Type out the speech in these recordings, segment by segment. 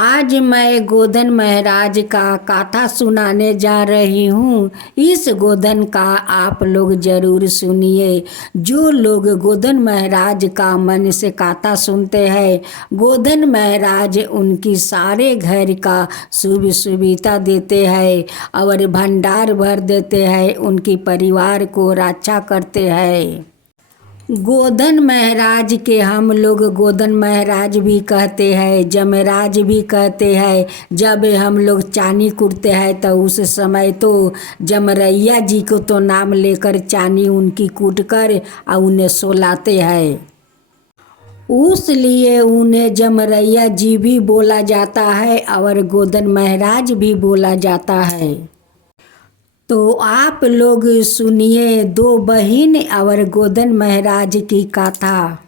आज मैं गोधन महाराज का कथा सुनाने जा रही हूँ। इस गोधन का आप लोग जरूर सुनिए। जो लोग गोधन महाराज का मन से कथा सुनते हैं, गोधन महाराज उनकी सारे घर का सुख सुविधा देते हैं और भंडार भर देते हैं, उनकी परिवार को रक्षा करते हैं। गोधन महाराज के हम लोग गोधन महाराज भी कहते हैं, जमराज भी कहते हैं। जब हम लोग चानी कूटते हैं तो उस समय तो जमरैया जी को तो नाम लेकर चानी उनकी कूट कर और उन्हें सोलाते हैं। उस लिए उन्हें जमरैया जी भी बोला जाता है और गोधन महाराज भी बोला जाता है। तो आप लोग सुनिए दो बहन और गोधन महाराज की कथा।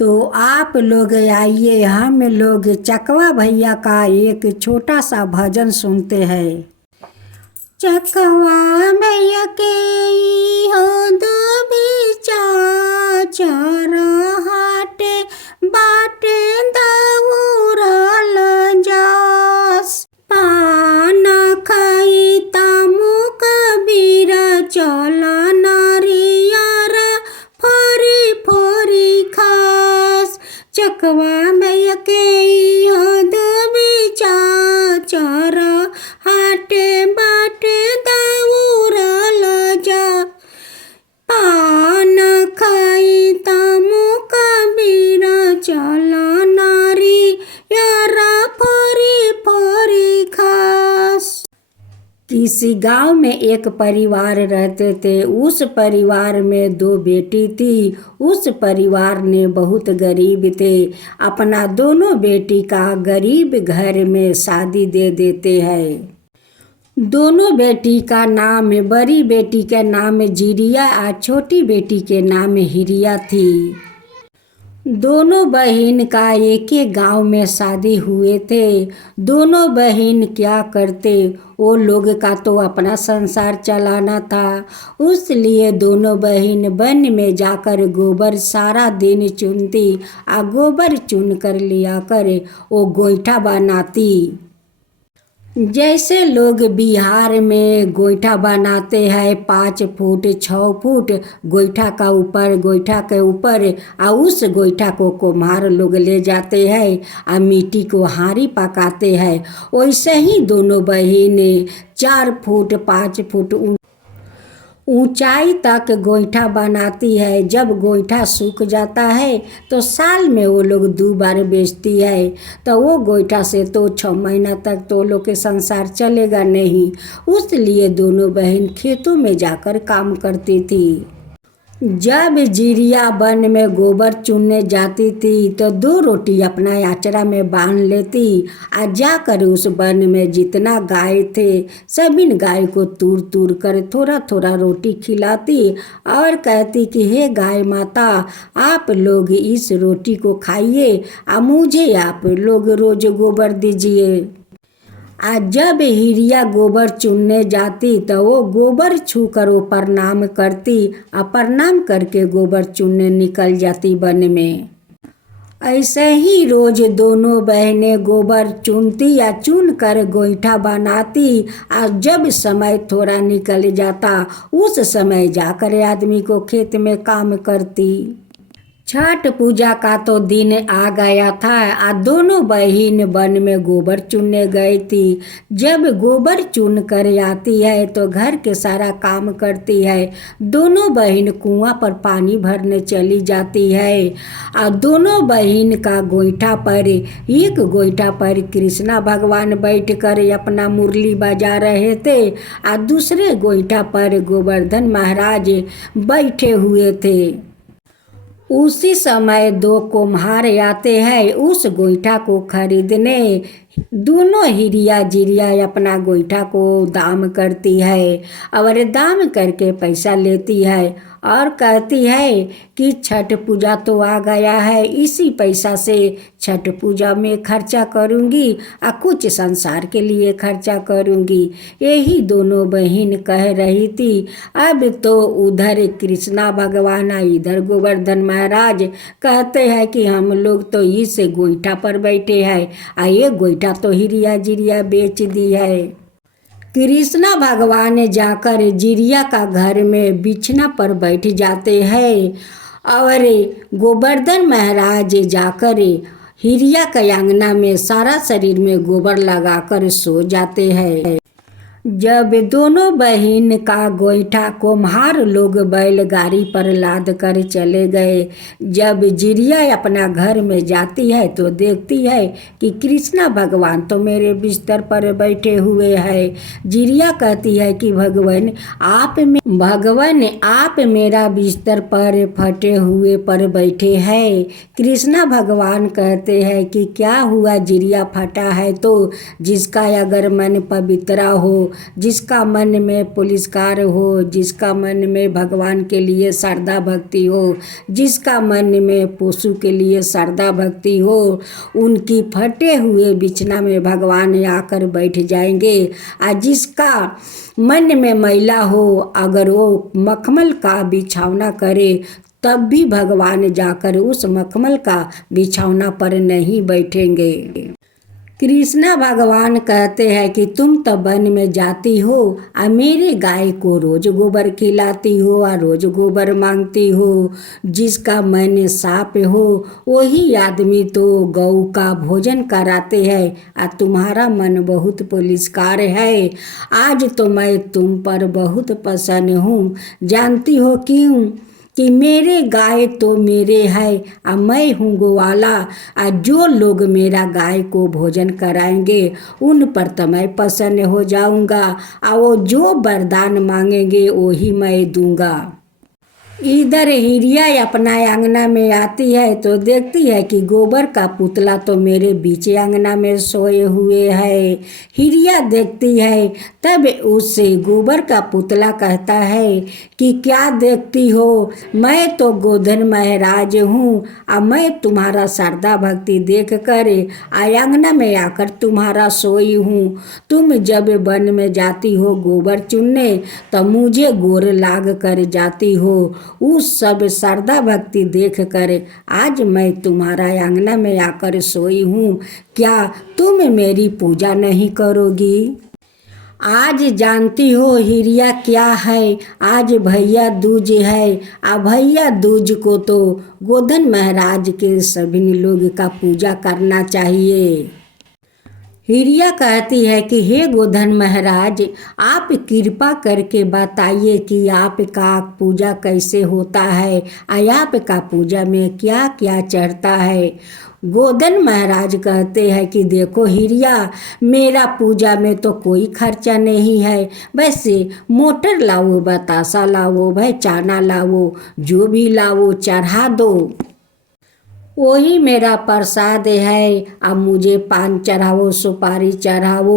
तो आप लोग आइए, हम लोग चकवा भैया का एक छोटा सा भजन सुनते हैं। चकवा भैया के हो दो चार हाटे बाटे दौड़ल जास, पान खाई तामु कबीर चल नारियर फोरी फोरी खास। चकवा भैया के याद चार हाटे बाटे दौड़ल जा, पान खाई तामु कबीर चल नारियर फोरी फोरी खास। किसी गांव में एक परिवार रहते थे। उस परिवार में दो बेटी थी। उस परिवार ने बहुत गरीब थे। अपना दोनों बेटी का गरीब घर में शादी दे देते हैं। दोनों बेटी का नाम, बड़ी बेटी के नाम जीरिया और छोटी बेटी के नाम हिरिया थी। दोनों बहन का एक ही गांव में शादी हुए थे। दोनों बहन क्या करते, वो लोग का तो अपना संसार चलाना था। उसलिए दोनों बहन वन में जाकर गोबर सारा दिन चुनती और गोबर चुन कर लिया कर वो गोईठा बनाती। जैसे लोग बिहार में गोईठा बनाते हैं 5 फुट 6 फुट गोईठा के ऊपर और उस गोईठा को कुम्हार लोग ले जाते हैं और मिट्टी को हांडी पकाते हैं। वैसे ही दोनों बहन 4 फुट 5 फुट ऊंचाई तक गोईठा बनाती है। जब गोईठा सूख जाता है तो साल में वो लोग 2 बार बेचती है। तो वो गोईठा से तो 6 महीना तक तो लोग के संसार चलेगा नहीं। उसलिए दोनों बहन खेतों में जाकर काम करती थी। जब जीरिया वन में गोबर चुनने जाती थी तो 2 रोटी अपना आचरा में बांध लेती और जाकर उस वन में जितना गाय थे सभी गाय को तूर तूर कर थोड़ा थोड़ा रोटी खिलाती और कहती कि हे गाय माता, आप लोग इस रोटी को खाइए और मुझे आप लोग रोज गोबर दीजिए। आज जब हिरिया गोबर चुनने जाती तो वो गोबर छू कर वो प्रणाम करती और प्रणाम करके गोबर चुनने निकल जाती वन में। ऐसे ही रोज दोनों बहनें गोबर चुनती या चुन कर गोईठा बनाती और जब समय थोड़ा निकल जाता उस समय जाकर आदमी को खेत में काम करती। छठ पूजा का तो दिन आ गया था और दोनों बहन वन में गोबर चुनने गई थी। जब गोबर चुन कर आती है तो घर के सारा काम करती है। दोनों बहन कुआं पर पानी भरने चली जाती है और दोनों बहन का गोईठा पर, एक गोईठा पर कृष्णा भगवान बैठकर अपना मुरली बजा रहे थे और दूसरे गोईठा पर गोवर्धन महाराज बैठे हुए थे। उसी समय 2 कुम्हार आते हैं उस गोईठा को खरीदने। दोनों हिरिया जीरिया अपना गोईठा को दाम करती है और दाम करके पैसा लेती है और कहती है कि छठ पूजा तो आ गया है, इसी पैसा से छठ पूजा में खर्चा करूँगी और कुछ संसार के लिए खर्चा करूँगी। यही दोनों बहन कह रही थी। अब तो उधर कृष्णा भगवान इधर गोवर्धन महाराज कहते हैं कि हम लोग तो इस गोईठा पर बैठे हैं, ये गोईठा तो हिरिया जिरिया बेच दी है। कृष्णा भगवान जाकर जिरिया का घर में बिछना पर बैठ जाते हैं और गोवर्धन महाराज जाकर हिरिया के आंगना में सारा शरीर में गोबर लगाकर सो जाते हैं। जब दोनों बहन का गोईठा कुम्हार लोग बैलगाड़ी पर लाद कर चले गए, जब जिरिया अपना घर में जाती है तो देखती है कि कृष्णा भगवान तो मेरे बिस्तर पर बैठे हुए हैं। जिरिया कहती है कि भगवान आप मेरा बिस्तर पर फटे हुए पर बैठे हैं। कृष्णा भगवान कहते हैं कि क्या हुआ जिरिया, फटा है तो जिसका अगर मन पवित्र हो, जिसका मन में पुलिसकार हो, जिसका मन में भगवान के लिए श्रद्धा भक्ति हो, जिसका मन में पशु के लिए श्रद्धा भक्ति हो, उनकी फटे हुए बिछना में भगवान आकर बैठ जाएंगे। और जिसका मन में मैला हो, अगर वो मखमल का बिछौना करे तब भी भगवान जाकर उस मखमल का बिछौना पर नहीं बैठेंगे। कृष्णा भगवान कहते हैं कि तुम तो वन में जाती हो और मेरे गाय को रोज गोबर खिलाती हो और रोज गोबर मांगती हो। जिसका मन साफ हो वही आदमी तो गौ का भोजन कराते हैं और तुम्हारा मन बहुत पुलिसकार है। आज तो मैं तुम पर बहुत प्रसन्न हूँ। जानती हो क्यों? कि मेरे गाय तो मेरे है और मैं हूँ गोवाला, और जो लोग मेरा गाय को भोजन कराएंगे उन पर तो मैं प्रसन्न हो जाऊँगा और वो जो वरदान मांगेंगे वही मैं दूंगा। इधर हिरिया अपना आंगना में आती है तो देखती है कि गोबर का पुतला तो मेरे बीच आंगना में सोए हुए है। हिरिया देखती है, तब उससे गोबर का पुतला कहता है कि क्या देखती हो, मैं तो गोवर्धन महाराज हूँ और मैं तुम्हारा श्रद्धा भक्ति देख कर आंगना में आकर तुम्हारा सोई हूँ। तुम जब वन में जाती हो गोबर चुनने तो मुझे गोर लाग कर जाती हो। उस सब श्रद्धा भक्ति देख कर आज मैं तुम्हारा आंगना में आकर सोई हूँ। क्या तुम मेरी पूजा नहीं करोगी? आज जानती हो हिरिया क्या है? आज भैया दूज है और भैया दूज को तो गोवर्धन महाराज के सभी लोग का पूजा करना चाहिए। हिरिया कहती है कि हे गोवर्धन महाराज, आप कृपा करके बताइए कि आपका पूजा कैसे होता है और आपका पूजा में क्या क्या चढ़ता है। गोवर्धन महाराज कहते हैं कि देखो हिरिया, मेरा पूजा में तो कोई खर्चा नहीं है। वैसे मोटर लाओ, बतासा लाओ, भाई चाना लाओ, जो भी लाओ चढ़ा दो, वही मेरा प्रसाद है। अब मुझे पान चढ़ाओ, सुपारी चढ़ाओ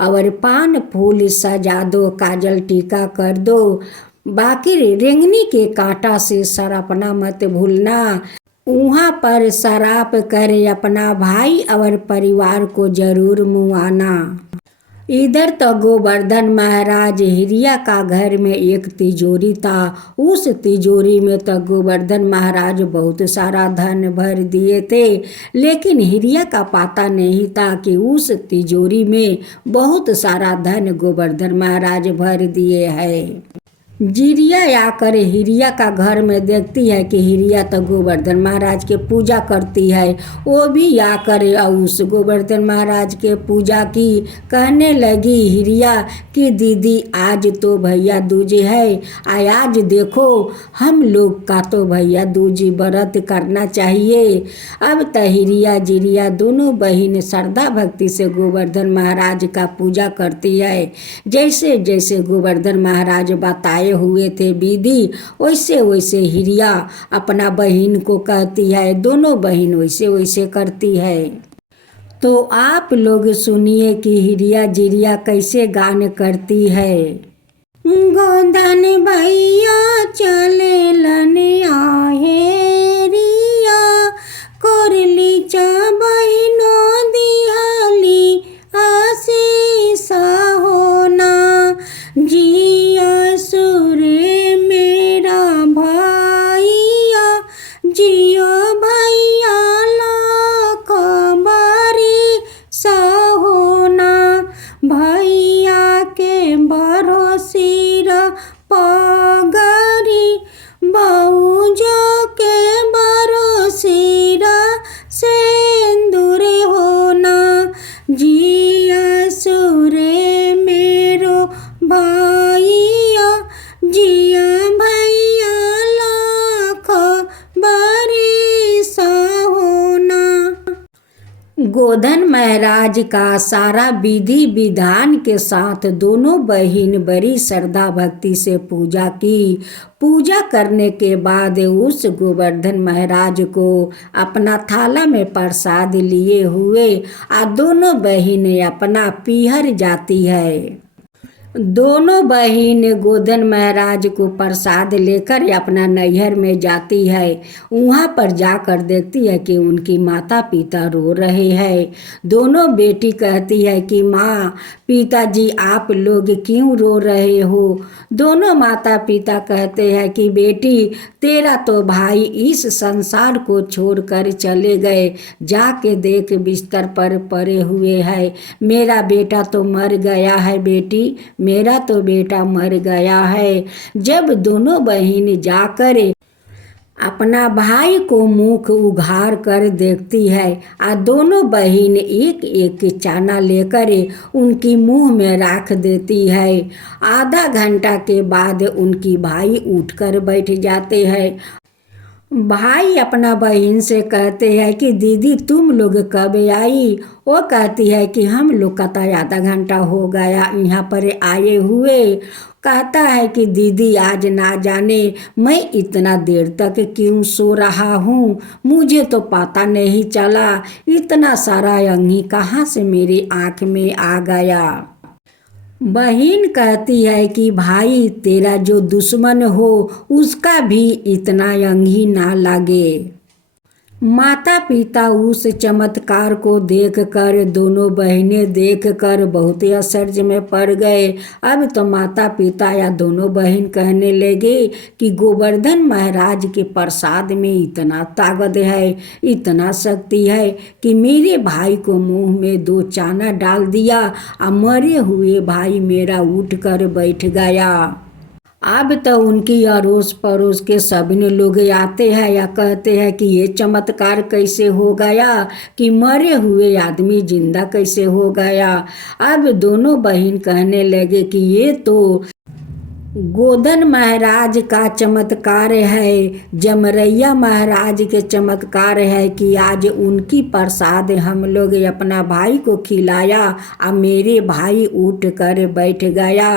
और पान फूल सजा दो, काजल टीका कर दो। बाकी रेंगनी के कांटा से सरपना मत भूलना। वहाँ पर शराब कर अपना भाई और परिवार को जरूर मुआना। इधर तो गोवर्धन महाराज हिरिया का घर में एक तिजोरी था। उस तिजोरी में तो गोवर्धन महाराज बहुत सारा धन भर दिए थे, लेकिन हिरिया का पता नहीं था कि उस तिजोरी में बहुत सारा धन गोवर्धन महाराज भर दिए हैं। जिरिया आकर हिरिया का घर में देखती है कि हिरिया तो गोवर्धन महाराज के पूजा करती है। वो भी आकर उस गोवर्धन महाराज के पूजा की। कहने लगी हिरिया कि दीदी आज तो भैया दूज है, आज देखो हम लोग का तो भैया दूज व्रत करना चाहिए। अब तो हिरिया जिरिया दोनों बहन श्रद्धा भक्ति से गोवर्धन महाराज का पूजा करती है। जैसे जैसे गोवर्धन महाराज बताए हुए थे विधि, वैसे वैसे हिरिया अपना बहन को कहती है। दोनों बहन वैसे वैसे करती है। तो आप लोग सुनिए कि हिरिया जिरिया कैसे गान करती है। गोधन भैया चले लन आहेरिया कोरली चा बहिनो दिहली आशीष होना जिया सुरे मेरा भैया जियो भैया लाख बारी सहोना भैया के बरोसीर पगरी बऊजो के बरोसीर सेंदूर होना जिया सुरे मेरो भैया जिया भैया लाख बारिश होना। गोधन महाराज का सारा विधि विधान के साथ दोनों बहन बड़ी श्रद्धा भक्ति से पूजा की। पूजा करने के बाद उस गोवर्धन महाराज को अपना थाला में प्रसाद लिए हुए दोनों बहन अपना पीहर जाती है। दोनों बहन गोधन महाराज को प्रसाद लेकर अपना नैहर में जाती है। वहाँ पर जाकर देखती है कि उनकी माता पिता रो रहे हैं। दोनों बेटी कहती है कि माँ पिताजी आप लोग क्यों रो रहे हो। दोनों माता पिता कहते हैं कि बेटी तेरा तो भाई इस संसार को छोड़कर चले गए, जाके देख बिस्तर पर पड़े हुए हैं। मेरा बेटा तो मर गया है बेटी, मेरा तो बेटा मर गया है। जब दोनों बहन जाकर अपना भाई को मुख उघार कर देखती है दोनों बहन एक एक चाना लेकर उनकी मुंह में रख देती है। आधा घंटा के बाद उनकी भाई उठकर बैठ जाते हैं। भाई अपना बहन से कहते हैं कि दीदी तुम लोग कब आई। वो कहती है कि हम लोग का तो आधा घंटा हो गया यहाँ पर आए हुए। कहता है कि दीदी आज ना जाने मैं इतना देर तक क्यों सो रहा हूँ, मुझे तो पता नहीं चला इतना सारा अंगी कहाँ से मेरी आँख में आ गया। बहन कहती है कि भाई तेरा जो दुश्मन हो उसका भी इतना अंगी ना लगे। माता पिता उस चमत्कार को देखकर दोनों बहनें देखकर बहुत ही आश्चर्य में पड़ गए। अब तो माता पिता या दोनों बहन कहने लगे कि गोवर्धन महाराज के प्रसाद में इतना ताकत है, इतना शक्ति है कि मेरे भाई को मुंह में 2 चाना डाल दिया और मरे हुए भाई मेरा उठ कर बैठ गया। अब तो उनकी अड़ोस पड़ोस के सभी लोग आते हैं या कहते हैं कि ये चमत्कार कैसे हो गया कि मरे हुए आदमी जिंदा कैसे हो गया। अब दोनों बहन कहने लगे कि ये तो गोधन महाराज का चमत्कार है, जमरैया महाराज के चमत्कार है कि आज उनकी प्रसाद हम लोग अपना भाई को खिलाया और मेरे भाई उठ कर बैठ गया।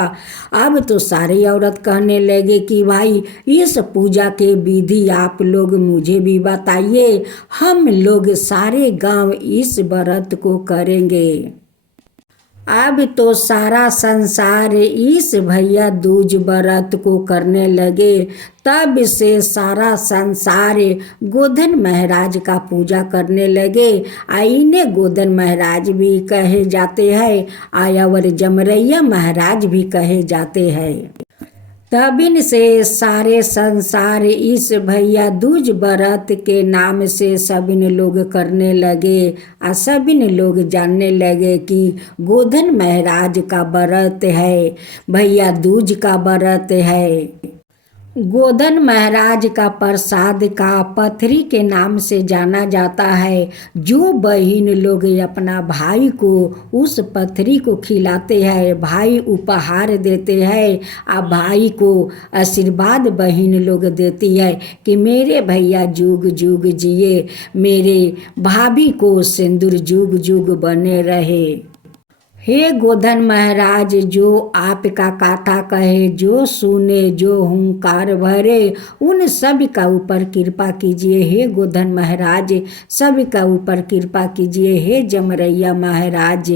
अब तो सारी औरत कहने लगे कि भाई इस पूजा के विधि आप लोग मुझे भी बताइए, हम लोग सारे गांव इस व्रत को करेंगे। अब तो सारा संसार इस भैया दूज व्रत को करने लगे। तब से सारा संसार गोधन महाराज का पूजा करने लगे। इन्हें गोधन महाराज भी कहे जाते हैं और जमरैया महाराज भी कहे जाते हैं। तबिन से सारे संसार इस भैया दूज व्रत के नाम से सबिन लोग करने लगे और सबिन लोग जानने लगे कि गोधन महाराज का व्रत है, भैया दूज का व्रत है। गोधन महाराज का प्रसाद का पथरी के नाम से जाना जाता है। जो बहन लोग अपना भाई को उस पथरी को खिलाते हैं, भाई उपहार देते हैं और भाई को आशीर्वाद बहन लोग देती है कि मेरे भैया जुग जुग जिए, मेरे भाभी को सिंदूर जुग जुग बने रहे। हे गोधन महाराज, जो आपका कथा कहे, जो सुने, जो हुंकार भरे, उन सब का ऊपर कृपा कीजिए। हे गोधन महाराज, सब का ऊपर कृपा कीजिए। हे जमरैया महाराज।